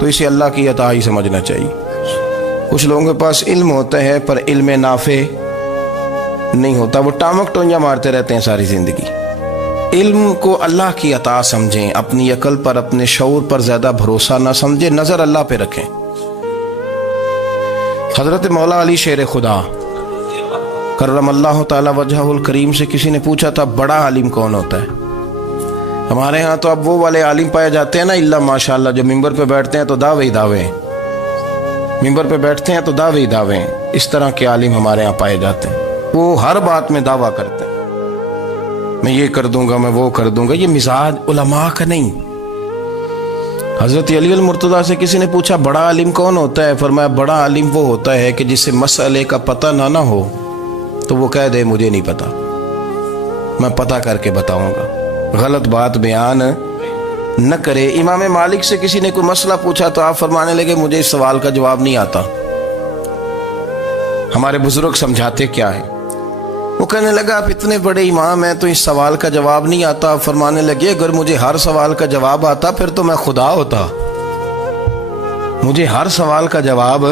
تو اسے اللہ کی عطا ہی سمجھنا چاہیے۔ کچھ لوگوں کے پاس علم ہوتا ہے پر علم نافع نہیں ہوتا، وہ ٹامک ٹونجا مارتے رہتے ہیں ساری زندگی۔ علم کو اللہ کی عطا سمجھیں، اپنی عقل پر اپنے شعور پر زیادہ بھروسہ نہ سمجھیں، نظر اللہ پہ رکھیں۔ حضرت مولا علی شیر خدا کرم اللہ تعالی وجہہ الکریم سے کسی نے پوچھا تھا بڑا عالم کون ہوتا ہے؟ ہمارے ہاں تو اب وہ والے عالم پائے جاتے ہیں نا، اللہ ماشاءاللہ، جو ممبر پہ بیٹھتے ہیں تو دعوے ہی دعوے ہیں، ممبر پہ بیٹھتے ہیں تو دعوے ہی دعوے ہیں، اس طرح کے عالم ہمارے ہاں پائے جاتے ہیں۔ وہ ہر بات میں دعویٰ کرتے ہیں، میں یہ کر دوں گا، میں وہ کر دوں گا۔ یہ مزاج علماء کا نہیں۔ حضرت علی المرتضیٰ سے کسی نے پوچھا بڑا عالم کون ہوتا ہے؟ فرمایا بڑا عالم وہ ہوتا ہے کہ جسے مسئلے کا پتہ نہ ہو تو وہ کہہ دے مجھے نہیں پتا، میں پتہ کر کے بتاؤں گا، غلط بات بیان نہ کرے۔ امام مالک سے کسی نے کوئی مسئلہ پوچھا تو آپ فرمانے لگے مجھے اس سوال کا جواب نہیں آتا، ہمارے بزرگ سمجھاتے کیا ہے؟ وہ کہنے لگا آپ اتنے بڑے امام ہیں تو اس سوال کا جواب نہیں آتا۔ آپ فرمانے لگے اگر مجھے ہر سوال کا جواب آتا پھر تو میں خدا ہوتا، مجھے ہر سوال کا جواب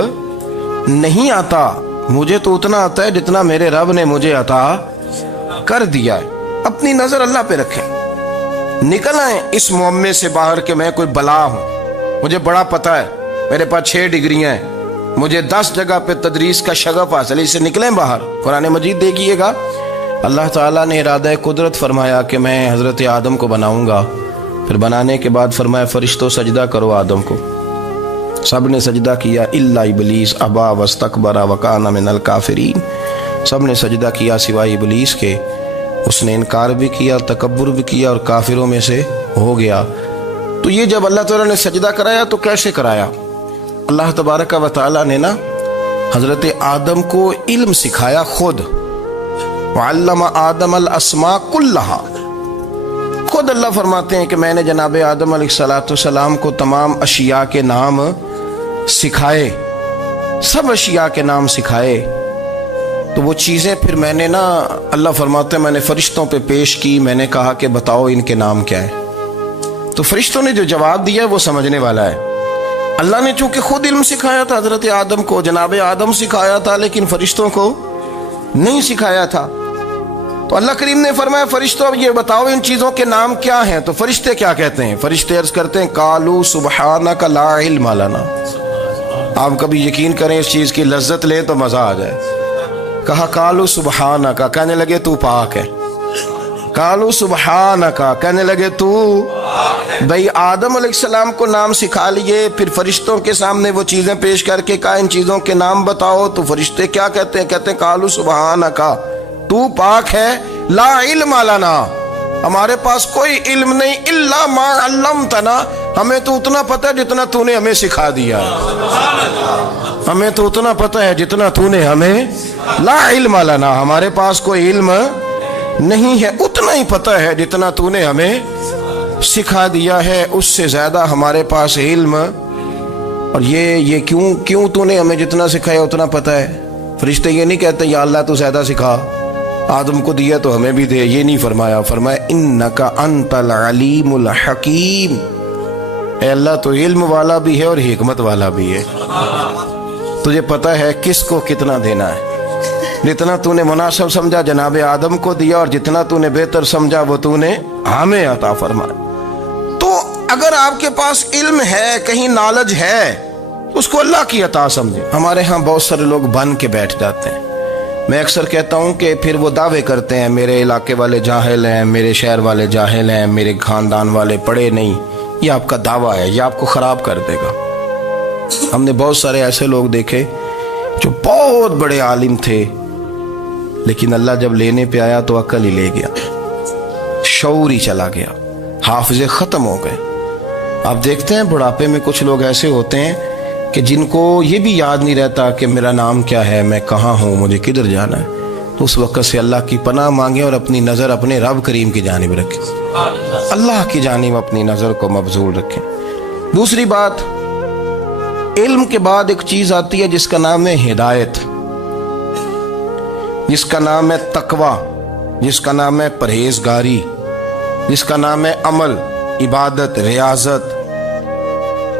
نہیں آتا، مجھے تو اتنا آتا ہے جتنا میرے رب نے مجھے عطا کر دیا ہے۔ اپنی نظر اللہ پہ رکھیں، نکل آئیں اس معمے سے باہر کہ میں کوئی بلا ہوں، مجھے بڑا پتہ ہے، میرے پاس 6 ڈگریاں ہیں، مجھے 10 جگہ پہ تدریس کا شغف حاصل ہے، اس سے نکلیں باہر۔ قرآن مجید دیکھیے گا، اللہ تعالیٰ نے ارادہ قدرت فرمایا کہ میں حضرت آدم کو بناؤں گا، پھر بنانے کے بعد فرمایا فرشتوں سجدہ کرو آدم کو، سب نے سجدہ کیا الا ابلیس ابا واستکبر وکان من الکافرین، سب نے سجدہ کیا سوائے ابلیس کے، اس نے انکار بھی کیا، تکبر بھی کیا اور کافروں میں سے ہو گیا۔ تو یہ جب اللہ تعالیٰ نے سجدہ کرایا تو کیسے کرایا؟ اللہ تبارک و تعالیٰ نے نا حضرت آدم کو علم سکھایا خود، وعلم آدم الاسماء کلہا، خود اللہ فرماتے ہیں کہ میں نے جناب آدم علیہ السلام کو تمام اشیاء کے نام سکھائے، سب اشیاء کے نام سکھائے۔ تو وہ چیزیں پھر میں نے نا، اللہ فرماتے ہیں میں نے فرشتوں پہ پیش کی، میں نے کہا کہ بتاؤ ان کے نام کیا ہے، تو فرشتوں نے جو جواب دیا وہ سمجھنے والا ہے۔ اللہ نے چونکہ خود علم سکھایا تھا حضرت آدم کو، جناب آدم سکھایا تھا، لیکن فرشتوں کو نہیں سکھایا تھا۔ تو اللہ کریم نے فرمایا فرشتوں اب یہ بتاؤ ان چیزوں کے نام کیا ہیں؟ تو فرشتے کیا کہتے ہیں؟ فرشتے عرض کرتے ہیں قالوا سبحانک لا علم لنا۔ آپ کبھی یقین کریں اس چیز کی لذت لیں تو مزہ آ جائے۔ کہا قالوا سبحانک، کہنے لگے تو پاک ہے، قالوا سبحانک، کہنے لگے تو بھئی آدم علیہ السلام کو نام سکھا لیے، پھر فرشتوں کے سامنے وہ چیزیں پیش کر کے کہا ان چیزوں کے نام بتاؤ، تو فرشتے کیا کہتے ہیں؟ کہتے ہیں قالوا سبحانک، تو پاک ہے، لا علم لنا، ہمارے پاس کوئی علم نہیں، الا ما علمتنا، ہمیں تو اتنا پتہ ہے جتنا تو نے ہمیں سکھا دیا، ہمیں تو اتنا پتہ ہے جتنا تو نے ہمیں، لا علم لنا، ہمارے پاس کوئی علم نہیں ہے، اتنا ہی پتہ ہے جتنا تو نے ہمیں سکھا دیا ہے، اس سے زیادہ ہمارے پاس علم۔ اور یہ کیوں تو نے ہمیں جتنا سکھایا اتنا پتہ ہے؟ فرشتے یہ نہیں کہتے یا اللہ تو زیادہ سکھا، آدم کو دیا تو ہمیں بھی دے، یہ نہیں فرمایا، فرمایا انک انت العلیم الحکیم، اے اللہ تو علم والا بھی ہے اور حکمت والا بھی ہے، تجھے پتہ ہے کس کو کتنا دینا ہے، جتنا تو نے مناسب سمجھا جناب آدم کو دیا، اور جتنا تو نے بہتر سمجھا وہ تو نے ہمیں عطا فرمایا۔ تو اگر آپ کے پاس علم ہے، کہیں نالج ہے، اس کو اللہ کی عطا سمجھیں۔ ہمارے ہاں بہت سارے لوگ بن کے بیٹھ جاتے ہیں، میں اکثر کہتا ہوں کہ پھر وہ دعوے کرتے ہیں میرے علاقے والے جاہل ہیں، میرے شہر والے جاہل ہیں، میرے خاندان والے پڑھے نہیں۔ یہ آپ کا دعویٰ ہے، یہ آپ کو خراب کر دے گا۔ ہم نے بہت سارے ایسے لوگ دیکھے جو بہت بڑے عالم تھے، لیکن اللہ جب لینے پہ آیا تو عقل ہی لے گیا، شعور ہی چلا گیا، حافظے ختم ہو گئے۔ آپ دیکھتے ہیں بڑھاپے میں کچھ لوگ ایسے ہوتے ہیں کہ جن کو یہ بھی یاد نہیں رہتا کہ میرا نام کیا ہے، میں کہاں ہوں، مجھے کدھر جانا ہے۔ تو اس وقت سے اللہ کی پناہ مانگیں اور اپنی نظر اپنے رب کریم کی جانب رکھیں، اللہ کی جانب اپنی نظر کو مبذول رکھیں۔ دوسری بات، علم کے بعد ایک چیز آتی ہے جس کا نام ہے ہدایت، جس کا نام ہے تقوی، جس کا نام ہے پرہیزگاری، جس کا نام ہے عمل، عبادت، ریاضت۔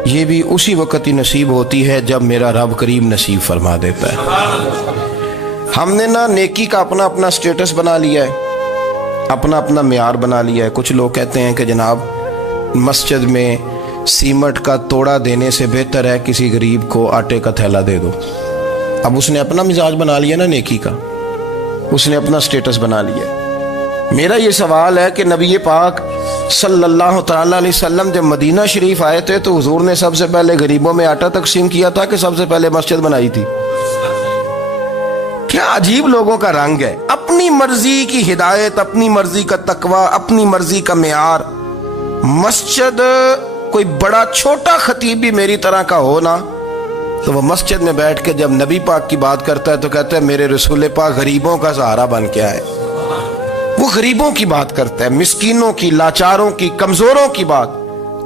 یہ بھی اسی وقت ہی نصیب ہوتی ہے جب میرا رب کریم نصیب فرما دیتا ہے۔ ہم نے نا نیکی کا اپنا اپنا سٹیٹس بنا لیا ہے، اپنا اپنا معیار بنا لیا ہے۔ کچھ لوگ کہتے ہیں کہ جناب مسجد میں سیمنٹ کا توڑا دینے سے بہتر ہے کسی غریب کو آٹے کا تھیلا دے دو۔ اب اس نے اپنا مزاج بنا لیا نا نیکی کا، اس نے اپنا سٹیٹس بنا لیا۔ میرا یہ سوال ہے کہ نبی پاک صلی اللہ تعالیٰ علیہ وسلم جب مدینہ شریف آئے تھے تو حضور نے سب سے پہلے غریبوں میں آٹا تقسیم کیا تھا کہ سب سے پہلے مسجد بنائی تھی؟ کیا عجیب لوگوں کا رنگ ہے، اپنی مرضی کی ہدایت، اپنی مرضی کا تقوی، اپنی مرضی کا معیار۔ مسجد کوئی بڑا چھوٹا خطیب بھی میری طرح کا ہو نا تو وہ مسجد میں بیٹھ کے جب نبی پاک کی بات کرتا ہے تو کہتا ہے میرے رسول پاک غریبوں کا سہارا بن کے آئے۔ وہ غریبوں کی بات کرتا ہے، مسکینوں کی، لاچاروں کی، کمزوروں کی بات۔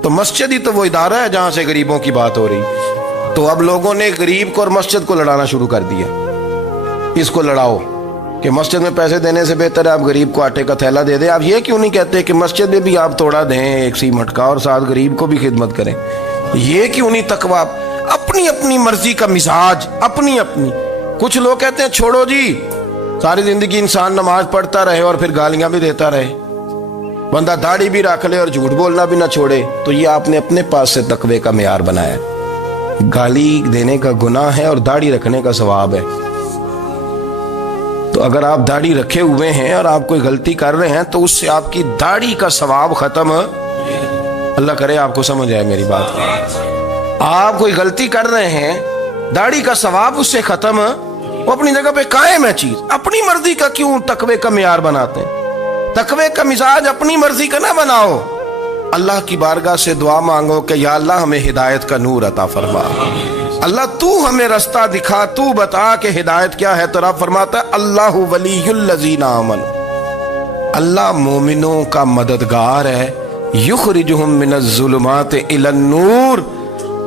تو مسجد ہی تو وہ ادارہ ہے جہاں سے غریبوں کی بات ہو رہی۔ تو اب لوگوں نے غریب کو اور مسجد کو لڑانا شروع کر دیا، اس کو لڑاؤ کہ مسجد میں پیسے دینے سے بہتر ہے آپ غریب کو آٹے کا تھیلا دے دیں۔ آپ یہ کیوں نہیں کہتے کہ مسجد میں بھی آپ توڑا دیں ایک سیمنٹ کا اور ساتھ غریب کو بھی خدمت کریں؟ یہ کیوں نہیں تقویٰ؟ اپنی اپنی مرضی کا مزاج، اپنی اپنی۔ کچھ لوگ کہتے ہیں چھوڑو جی، ساری زندگی انسان نماز پڑھتا رہے اور پھر گالیاں بھی دیتا رہے، بندہ داڑھی بھی رکھ لے اور جھوٹ بولنا بھی نہ چھوڑے۔ تو یہ آپ نے اپنے پاس سے تقوی کا معیار بنایا۔ گالی دینے کا گناہ ہے اور داڑھی رکھنے کا ثواب ہے۔ تو اگر آپ داڑھی رکھے ہوئے ہیں اور آپ کوئی غلطی کر رہے ہیں تو اس سے آپ کی داڑھی کا ثواب ختم، اللہ کرے آپ کو سمجھ آئے میری بات۔ آپ کوئی غلطی کر رہے ہیں، داڑھی کا ثواب اس سے ختم، وہ اپنی جگہ پہ قائم ہے چیز۔ اپنی مرضی کا کیوں تقوی کا معیار بناتے ہیں؟ تقوی کا مزاج اپنی مرضی کا نہ بناؤ۔ اللہ کی بارگاہ سے دعا مانگو کہ یا اللہ ہمیں ہدایت کا نور عطا فرما، اللہ تو ہمیں رستہ دکھا، تو بتا کہ ہدایت کیا ہے۔ تو رب فرماتا ہے اللہ ولی الذین آمنوا، اللہ مومنوں کا مددگار ہے، یخرجہم من الظلمات الی النور،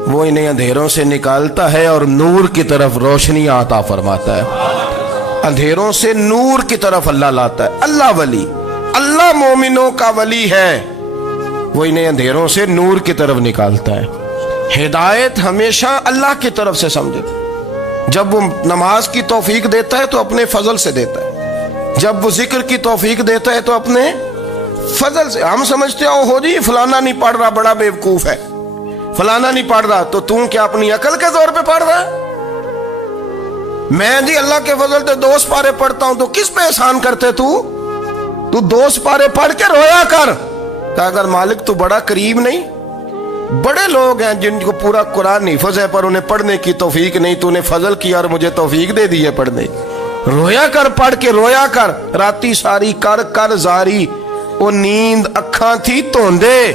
وہ انہیں اندھیروں سے نکالتا ہے اور نور کی طرف روشنی عطا فرماتا ہے۔ اندھیروں سے نور کی طرف اللہ لاتا ہے۔ اللہ ولی، اللہ مومنوں کا ولی ہے، وہ انہیں اندھیروں سے نور کی طرف نکالتا ہے۔ ہدایت ہمیشہ اللہ کی طرف سے سمجھے۔ جب وہ نماز کی توفیق دیتا ہے تو اپنے فضل سے دیتا ہے، جب وہ ذکر کی توفیق دیتا ہے تو اپنے فضل سے۔ ہم سمجھتے ہو جی فلانا نہیں پڑھ رہا بڑا بیوقوف ہے، فلانا نہیں پڑھ رہا، تو تم کیا اپنی عقل کے زور پہ پڑھ رہا ہے؟ میں جی اللہ کے فضل سے 2 سپارے پڑھتا ہوں، تو کس پہ احسان کرتے تو 2 سپارے پڑھ کے رویا کر کہ اگر مالک تو بڑا کریم نہیں؟ بڑے لوگ ہیں جن کو پورا قرآن حفظ ہے پر انہیں پڑھنے کی توفیق نہیں، تو انہیں فضل کیا اور مجھے توفیق دے دی ہے پڑھنے۔ رویا کر، پڑھ کے رویا کر، راتی ساری کر کر زاری، وہ نیند اکھاں تھی توندے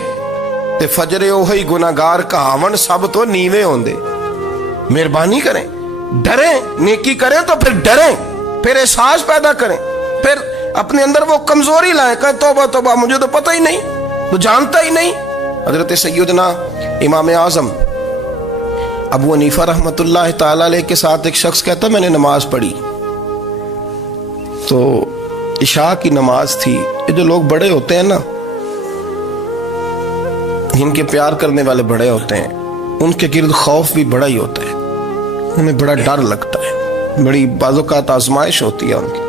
تے فجرے اوہی گناہگار کہاون سب تو نیوے ہوندے۔ مہربانی کریں، ڈریں، نیکی کریں تو پھر ڈریں، پھر احساس پیدا کریں، پھر اپنے اندر وہ کمزوری لائیں کہ توبہ توبہ مجھے تو پتہ ہی نہیں، تو جانتا ہی نہیں۔ حضرت سیدنا امام اعظم ابو حنیفہ رحمۃ اللہ تعالی علیہ کے ساتھ ایک شخص کہتا میں نے نماز پڑھی تو عشاء کی نماز تھی۔ یہ جو لوگ بڑے ہوتے ہیں نا، جن کے پیار کرنے والے بڑے ہوتے ہیں، ان کے گرد خوف بھی بڑا ہی ہوتا ہے، انہیں بڑا ڈر لگتا ہے، بڑی بعض اوقات آزمائش ہوتی ہے ان کی۔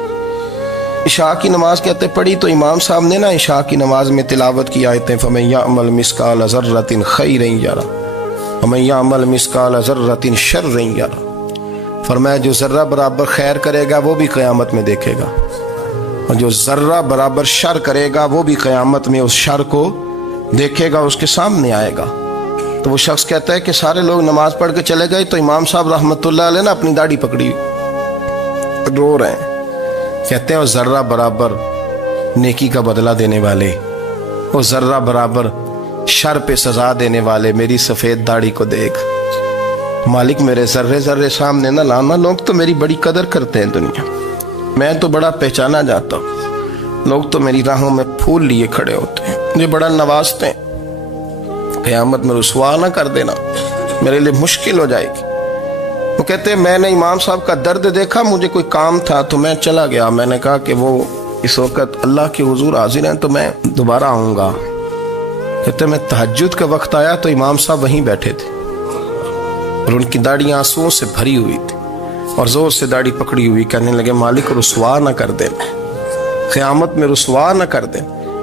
عشاء کی نماز کہتے پڑھی تو امام صاحب نے نا عشاء کی نماز میں تلاوت کی آیتیں فَمَن يَعْمَلْ مِثْقَالَ ذَرَّةٍ خَيْرًا يَرَهُ وَمَن يَعْمَلْ مِثْقَالَ ذَرَّةٍ شَرًّا يَرَهُ، فرمایا جو ذرہ برابر خیر کرے گا وہ بھی قیامت میں دیکھے گا، اور جو ذرہ برابر شر کرے گا وہ بھی قیامت میں اس شر کو دیکھے گا، اس کے سامنے آئے گا۔ تو وہ شخص کہتا ہے کہ سارے لوگ نماز پڑھ کے چلے گئے تو امام صاحب رحمۃ اللہ علیہ نے اپنی داڑھی پکڑی، رو رہے ہیں، کہتے ہیں وہ ذرہ برابر نیکی کا بدلہ دینے والے، وہ ذرہ برابر شر پہ سزا دینے والے، میری سفید داڑھی کو دیکھ مالک، میرے ذرے ذرے سامنے نہ لانا، لوگ تو میری بڑی قدر کرتے ہیں دنیا، میں تو بڑا پہچانا جاتا ہوں، لوگ تو میری راہوں میں پھول لیے کھڑے ہوتے ہیں، مجھے بڑا نوازتے ہیں، قیامت میں رسوا نہ کر دینا، میرے لیے مشکل ہو جائے گی۔ وہ کہتے ہیں میں نے امام صاحب کا درد دیکھا، مجھے کوئی کام تھا تو میں چلا گیا، میں نے کہا کہ وہ اس وقت اللہ کے حضور حاضر ہیں تو میں دوبارہ آؤں گا۔ کہتے ہیں میں تہجد کا وقت آیا تو امام صاحب وہیں بیٹھے تھے، اور ان کی داڑھی آنسوؤں سے بھری ہوئی تھی اور زور سے داڑھی پکڑی ہوئی، کہنے لگے مالک رسوا نہ کر دے، قیامت میں رسوا نہ کر دے۔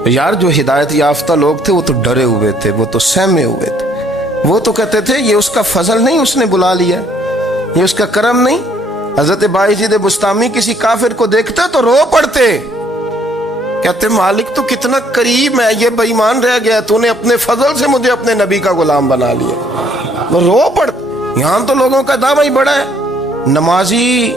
یار جو ہدایت یافتہ لوگ تھے وہ تو ڈرے ہوئے تھے، وہ تو سہمے ہوئے تھے، وہ تو کہتے تھے یہ اس کا فضل نہیں، اس نے بلا لیا، یہ اس کا کرم نہیں۔ حضرت باعزید بستامی کسی کافر کو دیکھتے تو رو پڑتے، کہتے مالک تو کتنا قریب ہے، یہ بے ایمان رہ گیا، تو نے اپنے فضل سے مجھے اپنے نبی کا غلام بنا لیا۔ وہ رو پڑتے۔ یہاں تو لوگوں کا دعویٰ ہی بڑا ہے، نمازی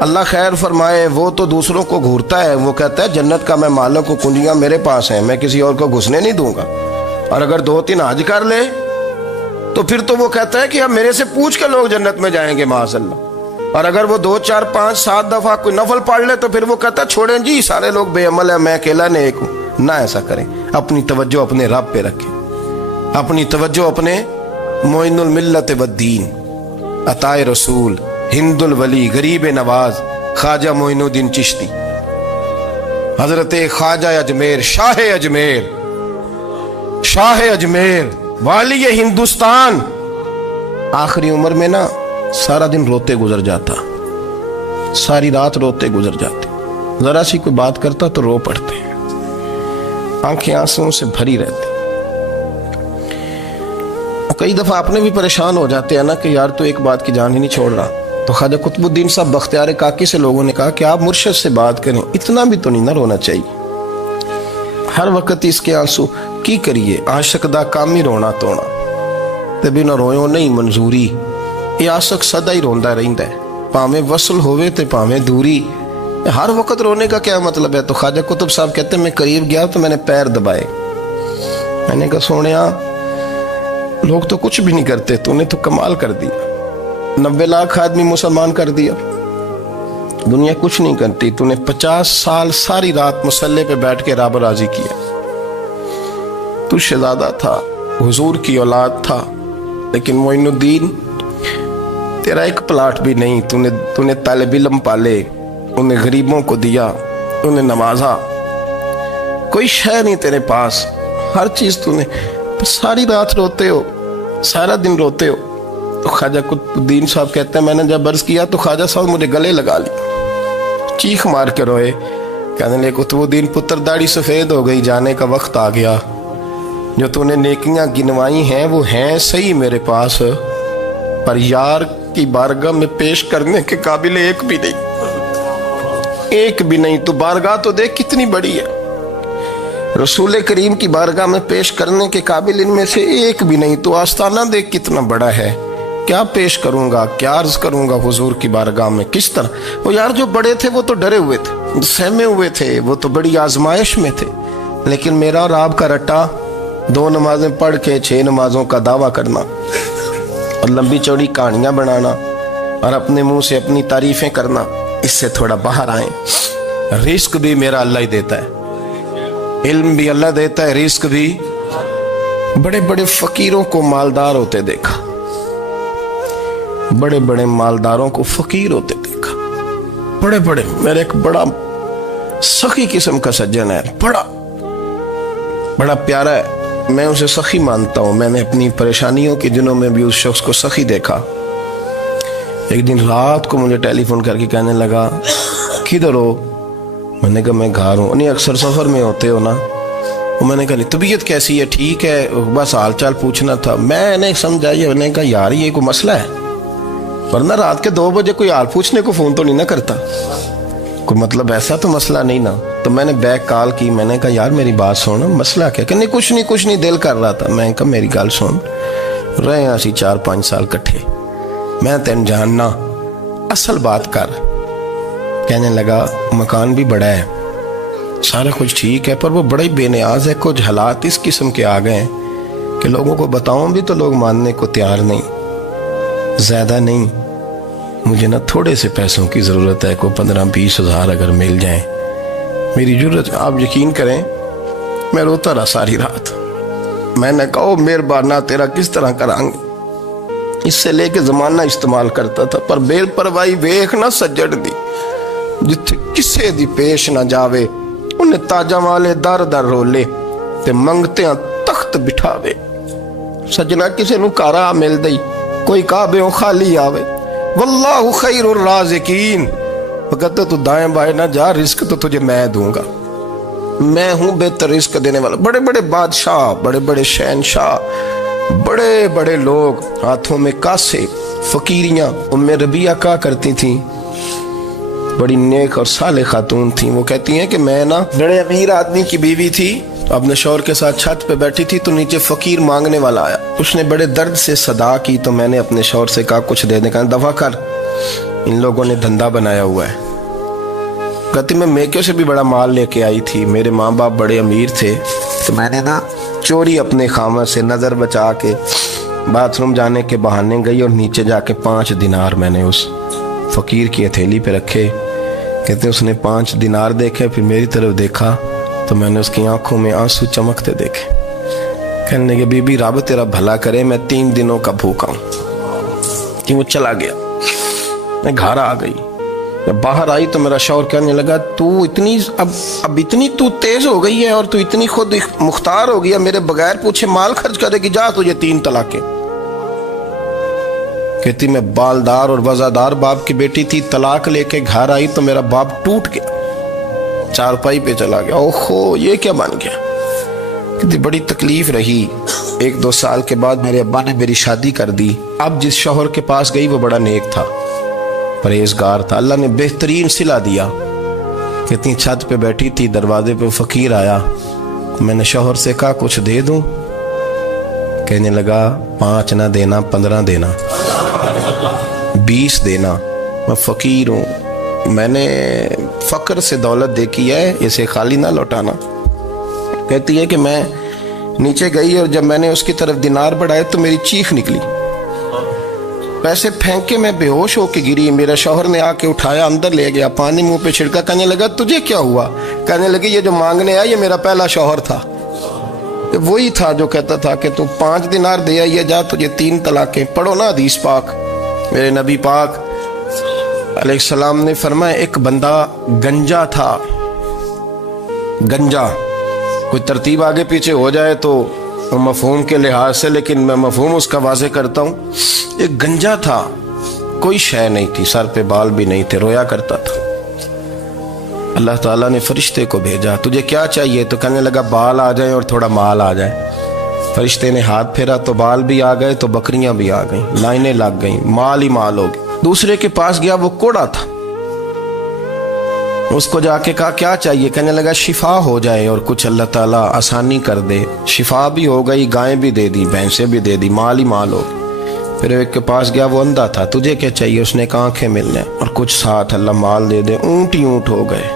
اللہ خیر فرمائے وہ تو دوسروں کو گھورتا ہے، وہ کہتا ہے جنت کا میں مالک ہوں، کنجیاں میرے پاس ہیں، میں کسی اور کو گھسنے نہیں دوں گا۔ اور اگر 2-3 حج کر لے تو پھر تو وہ کہتا ہے کہ اب میرے سے پوچھ کے لوگ جنت میں جائیں گے معاذ اللہ۔ اور اگر وہ 2 4 5 7 دفعہ کوئی نفل پڑھ لے تو پھر وہ کہتا ہے چھوڑیں جی سارے لوگ بے عمل ہیں، میں اکیلا نیک ہوں۔ نہ ایسا کریں، اپنی توجہ اپنے رب پہ رکھیں، اپنی توجہ اپنے معین الملت والدین، عطا رسول، ہند الولی، غریب نواز، خواجہ معین الدین چشتی، حضرت خواجہ اجمیر، شاہ اجمیر، شاہ اجمیر، والی ہندوستان۔ آخری عمر میں نا سارا دن روتے گزر جاتا، ساری رات روتے گزر جاتے، ذرا سی کوئی بات کرتا تو رو پڑتے، آنکھیں آنسوں سے بھری رہتی۔ کئی دفعہ اپنے بھی پریشان ہو جاتے ہیں نا کہ یار تو ایک بات کی جان ہی نہیں چھوڑ رہا۔ تو خواجہ قطب الدین صاحب بختیار کاکی سے لوگوں نے کہا کہ آپ مرشد سے بات کریں، اتنا بھی تو نہیں نہ رونا چاہیے، ہر وقت اس کے آنسو کی کریے، عاشق دا کام ہی رونا تونا تے بنا رویوں نہیں منظوری، یہ عاشق سدا ہی روندا رہندا ہے، پاویں وصل ہوئے تے پاویں دوری، ہر وقت رونے کا کیا مطلب ہے؟ تو خواجہ قطب صاحب کہتے ہیں میں قریب گیا تو میں نے پیر دبائے، میں نے کہا سونیا لوگ تو کچھ بھی نہیں کرتے، تو نے تو کمال کر دیا، 90 لاکھ آدمی مسلمان کر دیا، دنیا کچھ نہیں کرتی، تو نے 50 سال ساری رات مصلے پہ بیٹھ کے رب راضی کیا۔ تو شہزادہ تھا، حضور کی اولاد تھا، لیکن معین الدین تیرا ایک پلاٹ بھی نہیں، تو نے طالب علم پالے، انہیں غریبوں کو دیا، انہیں نوازا، کوئی شے نہیں تیرے پاس، ہر چیز تو نے، ساری رات روتے ہو، سارا دن روتے ہو۔ تو خواجہ قطب الدین صاحب کہتے ہیں میں نے جب عرض کیا تو خواجہ صاحب مجھے گلے لگا لیا، چیخ مار کے روئے، کہنے لے قطب الدین پتر داڑھی سفید ہو گئی، جانے کا وقت آ گیا، جو تو نے نیکیاں گنوائی ہیں وہ ہیں صحیح میرے پاس، پر یار کی بارگاہ میں پیش کرنے کے قابل ایک بھی نہیں، ایک بھی نہیں۔ تو بارگاہ تو دیکھ کتنی بڑی ہے، رسول کریم کی بارگاہ میں پیش کرنے کے قابل ان میں سے ایک بھی نہیں، تو آستانہ دیکھ کتنا بڑا ہے، کیا پیش کروں گا، کیا عرض کروں گا حضور کی بارگاہ میں، کس طرح؟ وہ یار جو بڑے تھے وہ تو ڈرے ہوئے تھے، سہمے ہوئے تھے، وہ تو بڑی آزمائش میں تھے، لیکن میرا اور آپ کا رٹا 2 نمازیں پڑھ کے 6 نمازوں کا دعویٰ کرنا اور لمبی چوڑی کہانیاں بنانا اور اپنے منہ سے اپنی تعریفیں کرنا، اس سے تھوڑا باہر آئیں۔ رزق بھی میرا اللہ ہی دیتا ہے، علم بھی اللہ دیتا ہے، رزق بھی۔ بڑے بڑے فقیروں کو مالدار ہوتے دیکھا، بڑے بڑے مالداروں کو فقیر ہوتے دیکھا، بڑے بڑے، میرے ایک بڑا سخی قسم کا سجن ہے، بڑا پیارا ہے، میں اسے سخی مانتا ہوں، میں نے اپنی پریشانیوں کے دنوں میں بھی اس شخص کو سخی دیکھا۔ ایک دن رات کو مجھے ٹیلی فون کر کے کہنے لگا کدھر ہو؟ میں نے کہا میں گھر ہوں۔ نہیں اکثر سفر میں ہوتے ہو نا؟ میں نے کہا نہیں طبیعت کیسی ہے؟ ٹھیک ہے، بس حال چال پوچھنا تھا۔ میں نے سمجھائی، میں نے کہا یار یہ کوئی مسئلہ ہے، ورنہ رات کے 2 بجے کوئی حال پوچھنے کو فون تو نہیں نہ کرتا، کوئی مطلب ایسا تو مسئلہ نہیں نا؟ تو میں نے بیک کال کی، میں نے کہا یار میری بات سن، مسئلہ کیا؟ کہ نہیں کچھ نہیں دل کر رہا تھا۔ میں نے کہا میری گال سن، رہے اسی 4-5 سال کٹھے، میں تین جاننا، اصل بات کر۔ کہنے لگا مکان بھی بڑا ہے، سارا کچھ ٹھیک ہے، پر وہ بڑا ہی بے نیاز ہے، کچھ حالات اس قسم کے آ گئے ہیں کہ لوگوں کو بتاؤں بھی تو لوگ ماننے کو تیار نہیں، زیادہ نہیں، مجھے نا تھوڑے سے پیسوں کی ضرورت ہے، کوئی 15-20 ہزار اگر مل جائیں، میری ضرورت۔ آپ یقین کریں میں روتا رہا ساری رات۔ میں نے کہا مہربانہ تیرا کس طرح کرانگے، اس سے لے کے زمانہ استعمال کرتا تھا، پر بے پرواہی ویکھ نہ سجڑ دی، جتھے کسے دی پیش نہ جاوے، انہیں تاجاں والے در در رولے تے منگتے ہیں تخت بٹھاوے۔ سجنا کسے نو کارا مل دئی، کوئی کعبے خالی آوے. واللہ خیر الرازقین. وہ کہتے تو دائیں بائیں نہ جا، رزق تو تجھے میں دوں گا، میں ہوں بہتر رزق دینے والا. بڑے بڑے بادشاہ، بڑے بڑے شہنشاہ، بڑے بڑے لوگ، ہاتھوں میں کاسے، فقیریاں. ام ربیہ کہا کرتی تھیں، بڑی نیک اور صالح خاتون تھیں. وہ کہتی ہیں کہ میں نا بڑے امیر آدمی کی بیوی تھی، اپنے شوہر کے ساتھ چھت پہ بیٹھی تھی تو نیچے فقیر مانگنے والا آیا. اس نے بڑے درد سے صدا کی تو میں نے اپنے شوہر سے کہا کچھ دے دے. کہا دفع کر، ان لوگوں نے دھندا بنایا ہوا ہے. کہتی میں میکے سے بھی بڑا مال لے کے آئی تھی، میرے ماں باپ بڑے امیر تھے تو میں نے نا چوری اپنے خامہ سے نظر بچا کے باتھ روم جانے کے بہانے گئی اور نیچے جا کے 5 دینار میں نے اس فقیر کی ہتھیلی پہ رکھے. کہتے اس نے 5 دینار دیکھے، پھر میری طرف دیکھا تو میں نے اس کی آنکھوں میں آنسو چمکتے دیکھے. کہنے لگے بی بی رب تیرا بھلا کرے، میں 3 دنوں کا بھوکا ہوں. کہ وہ چلا گیا. میں گھر آ گئی، جب باہر آئی تو میرا شوہر کہنے لگا تو اتنی اب اتنی تو تیز ہو گئی ہے اور تو اتنی خود مختار ہو گیا، میرے بغیر پوچھے مال خرچ کرے گی، جا تجھے 3 طلاقیں. کہتی میں بالدار اور وزادار باپ کی بیٹی تھی، طلاق لے کے گھر آئی تو میرا باپ ٹوٹ گیا، چارپائی پہ چلا گیا. اوہو یہ کیا بن گیا. کہتی بڑی تکلیف رہی. 1-2 سال کے بعد میرے ابا نے میری شادی کر دی. اب جس شوہر کے پاس گئی وہ بڑا نیک تھا، پرہیزگار تھا، اللہ نے بہترین صلہ دیا. کتنی چھت پہ بیٹھی تھی، دروازے پہ فقیر آیا، میں نے شوہر سے کہا کچھ دے دوں. کہنے لگا 5 نہ دینا، 15 دینا، 20 دینا، میں فقیر ہوں، میں نے فقر سے دولت دیکھی ہے، اسے خالی نہ لوٹانا. کہتی ہے کہ میں نیچے گئی اور جب میں نے اس کی طرف دینار بڑھائے تو میری چیخ نکلی، پیسے پھینک کے میں بے ہوش ہو کے گری. میرا شوہر نے آ کے اٹھایا، اندر لے گیا، پانی منہ پہ چھڑکا. کہنے لگا تجھے کیا ہوا؟ کہنے لگے یہ جو مانگنے آیا یہ میرا پہلا شوہر تھا، وہی تھا جو کہتا تھا کہ تو 5 دینار دے آئیے، جا تجھے 3 طلاقیں. پڑھو نا حدیث پاک. میرے نبی پاک علیہ السلام نے فرمایا ایک بندہ گنجا تھا. گنجا کوئی ترتیب آگے پیچھے ہو جائے تو مفہوم کے لحاظ سے، لیکن میں مفہوم اس کا واضح کرتا ہوں. ایک گنجا تھا، کوئی شے نہیں تھی، سر پہ بال بھی نہیں تھے، رویا کرتا تھا. اللہ تعالیٰ نے فرشتے کو بھیجا، تجھے کیا چاہیے؟ تو کہنے لگا بال آ جائیں اور تھوڑا مال آ جائے. فرشتے نے ہاتھ پھیرا تو بال بھی آ گئے تو بکریاں بھی آ گئیں، لائنیں لگ گئیں، مال ہی مال ہو گئے. دوسرے کے پاس گیا، وہ کوڑا تھا، اس کو جا کے کہا کیا چاہیے؟ کہنے لگا شفا ہو جائے اور کچھ اللہ تعالیٰ آسانی کر دے. شفا بھی ہو گئی، گائیں بھی دے دی، بھینسیں بھی دے دی، مال ہی مال ہو گئے. پھر ایک کے پاس گیا، وہ اندھا تھا، تجھے کیا چاہیے؟ اس نے کہا آنکھیں ملنے اور کچھ ساتھ اللہ مال دے دے. اونٹ ہی اونٹ ہو گئے.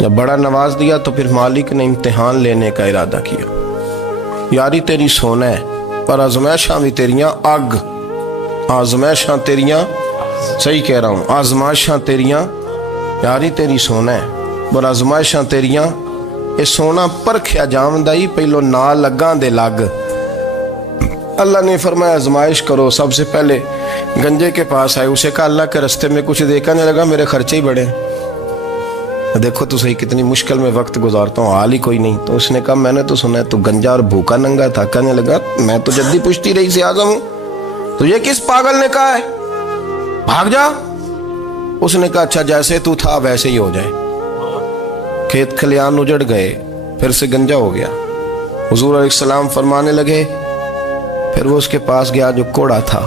جب بڑا نواز دیا تو پھر مالک نے امتحان لینے کا ارادہ کیا. یاری تیری سونا ہے پر آزمائشاں بھی تیریاں اگ. آزمائشاں تیریاں، صحیح کہہ رہا ہوں، آزمائشاں تیریاں، یاری تیری سونا ہے پر آزمائشاں تیریاں. یہ سونا پرکھیا جامدائی پہلو نہ لگاں دے لگ. اللہ نے فرمایا آزمائش کرو. سب سے پہلے گنجے کے پاس آئے، اسے کہا اللہ کے رستے میں کچھ دے. کہنے لگا میرے خرچے ہی بڑے ہیں، دیکھو تو صحیح کتنی مشکل میں وقت گزارتا ہوں، حال ہی کوئی نہیں. تو اس نے کہا میں نے تو سنا ہے تو گنجا اور بھوکا ننگا تھا. کہنے لگا میں تو جدی پشتی رئیس اعظم ہوں، تو یہ کس پاگل نے کہا ہے بھاگ جا؟ اس نے کہا اچھا جیسے تو تھا ویسے ہی ہو جائے. کھیت کھلیان اجڑ گئے، پھر سے گنجا ہو گیا. حضور علیہ السلام فرمانے لگے، پھر وہ اس کے پاس گیا جو کوڑا تھا،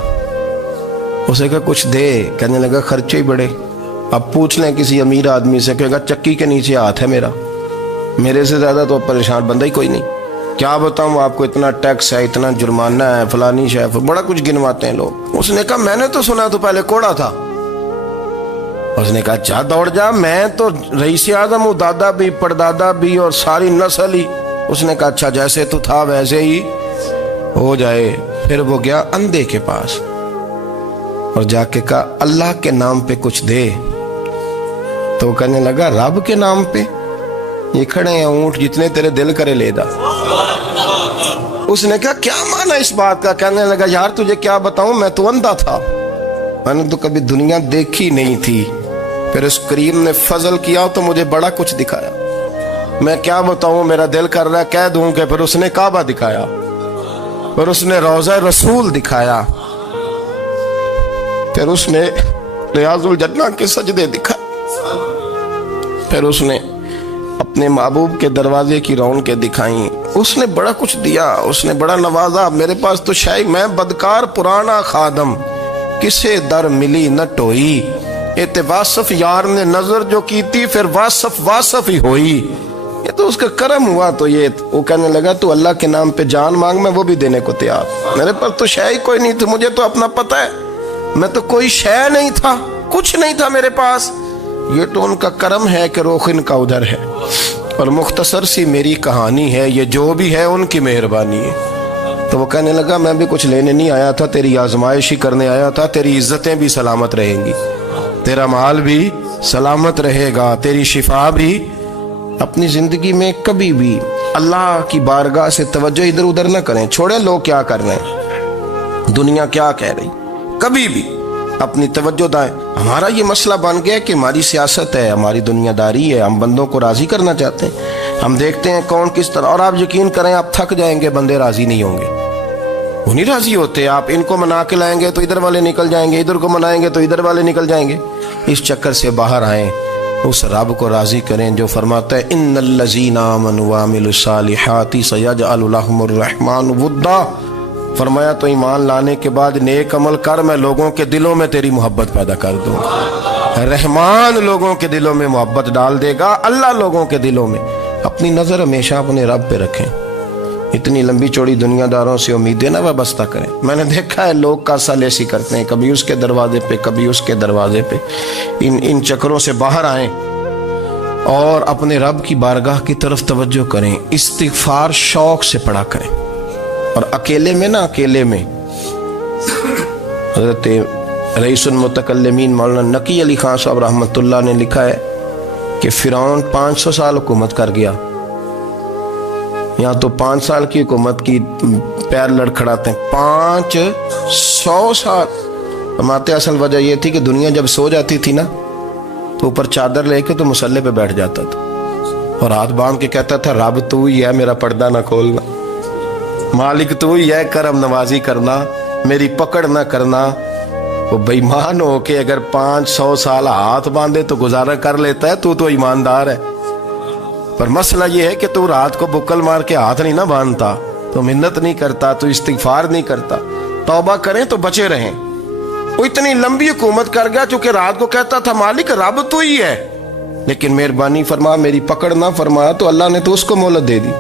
اسے کہا کچھ دے. کہنے لگا خرچے ہی بڑے. اب پوچھ لیں کسی امیر آدمی سے، کہے گا چکی کے نیچے ہاتھ ہے میرا، میرے سے زیادہ تو پریشان بندہ ہی کوئی نہیں. کیا بتاؤں آپ کو، اتنا ٹیکس ہے، اتنا جرمانہ ہے، فلانی شے، بڑا کچھ گنواتے ہیں لوگ. اس نے کہا میں نے تو سنا تو پہلے کوڑا تھا. اس نے کہا جا دوڑ جا، میں تو رئیس اعظم ہوں، دادا بھی پردادا بھی اور ساری نسل ہی. اس نے کہا اچھا جیسے تو تھا ویسے ہی ہو جائے. پھر وہ گیا اندھے کے پاس اور جا کے کہا اللہ کے نام پہ کچھ دے. تو کہنے لگا رب کے نام پہ؟ یہ کھڑے ہیں اونٹ، جتنے تیرے دل کرے لے دا. اس نے کہا کیا معنی اس بات کا؟ کہنے لگا یار تجھے کیا بتاؤں، میں تو اندھا تھا، میں نے تو کبھی دنیا دیکھی نہیں تھی. پھر اس کریم نے فضل کیا تو مجھے بڑا کچھ دکھایا. میں کیا بتاؤں، میرا دل کر رہا ہے کہہ دوں کہ پھر اس نے کعبہ دکھایا، پھر اس نے روضہ رسول دکھایا، پھر اس نے ریاض الجنہ کے سجدے دکھائے، پھر اس نے اپنے محبوب کے دروازے کی رونقیں دکھائیں، اس نے بڑا کچھ دیا، اس نے بڑا نوازا۔ میرے پاس تو شاید میں بدکار پرانا خادم، کسے در ملی نہ ٹوئی، ایتے واصف یار نے نظر جو کی تھی، پھر واصف ہی ہوئی۔ یہ تو اس کا کرم ہوا۔ تو یہ وہ کہنے لگا تو اللہ کے نام پہ جان مانگ، میں وہ بھی دینے کو تیار۔ میرے پاس تو شے کوئی نہیں تھی، مجھے تو اپنا پتہ ہے، میں تو کوئی شے نہیں تھا، کچھ نہیں تھا میرے پاس۔ یہ تو ان کا کرم ہے کہ رخ ان کا ادھر ہے، اور مختصر سی میری کہانی ہے، یہ جو بھی ہے ان کی مہربانی ہے۔ تو وہ کہنے لگا میں بھی کچھ لینے نہیں آیا تھا، تیری آزمائش ہی کرنے آیا تھا، تیری عزتیں بھی سلامت رہیں گی، تیرا مال بھی سلامت رہے گا، تیری شفا بھی۔ اپنی زندگی میں کبھی بھی اللہ کی بارگاہ سے توجہ ادھر ادھر نہ کریں، چھوڑیں لوگ کیا کر رہے ہیں، دنیا کیا کہہ رہی، کبھی بھی اپنی توجہ دائیں۔ ہمارا یہ مسئلہ بن گیا کہ ہماری سیاست ہے، ہماری دنیا داری ہے، ہم بندوں کو راضی کرنا چاہتے ہیں، ہم دیکھتے ہیں کون کس طرح، اور آپ یقین کریں آپ تھک جائیں گے، بندے راضی نہیں ہوں گے، وہ نہیں راضی ہوتے۔ آپ ان کو منا کے لائیں گے تو ادھر والے نکل جائیں گے، ادھر کو منائیں گے تو ادھر والے نکل جائیں گے۔ اس چکر سے باہر آئیں، اس رب کو راضی کریں جو فرماتا ہے ان الذین آمنوا وعملوا الصالحات سیجعل لهم الرحمن ودا۔ فرمایا تو ایمان لانے کے بعد نیک عمل کر، میں لوگوں کے دلوں میں تیری محبت پیدا کر دوں گا۔ رحمان لوگوں کے دلوں میں محبت ڈال دے گا، اللہ لوگوں کے دلوں میں۔ اپنی نظر ہمیشہ اپنے رب پہ رکھیں، اتنی لمبی چوڑی دنیا داروں سے امیدیں نہ وابستہ کریں۔ میں نے دیکھا ہے لوگ کاسا لیسی کرتے ہیں، کبھی اس کے دروازے پہ کبھی اس کے دروازے پہ۔ ان چکروں سے باہر آئیں اور اپنے رب کی بارگاہ کی طرف توجہ کریں، استغفار شوق سے پڑھا کریں، اور اکیلے میں نا، اکیلے میں۔ حضرت رئیس المتکلمین مولانا نقی علی خان صاحب رحمۃ اللہ نے لکھا ہے کہ فرعون 500 سال حکومت کر گیا، یہاں تو 5 سال کی حکومت کی پیر لڑکھڑاتے ہیں، 500 سال۔ فرماتے اصل وجہ یہ تھی کہ دنیا جب سو جاتی تھی نا تو اوپر چادر لے کے تو مسلح پہ بیٹھ جاتا تھا، اور ہاتھ باندھ کے کہتا تھا رب تو ہی ہے، میرا پردہ نہ کھولنا، مالک تو ہی ہے، کرم نوازی کرنا، میری پکڑ نہ کرنا۔ وہ بے ایمان ہو کے اگر 500 سال ہاتھ باندھے تو گزارا کر لیتا ہے، تو ایماندار ہے۔ پر مسئلہ یہ ہے کہ تو رات کو بکل مار کے ہاتھ نہیں نہ باندھتا، تو منت نہیں کرتا، تو استغفار نہیں کرتا۔ توبہ کریں تو بچے رہیں۔ وہ اتنی لمبی حکومت کر گیا چونکہ رات کو کہتا تھا مالک رب تو ہی ہے، لیکن مہربانی فرما، میری پکڑ نہ فرمایا، تو اللہ نے تو اس کو مہلت دے دی۔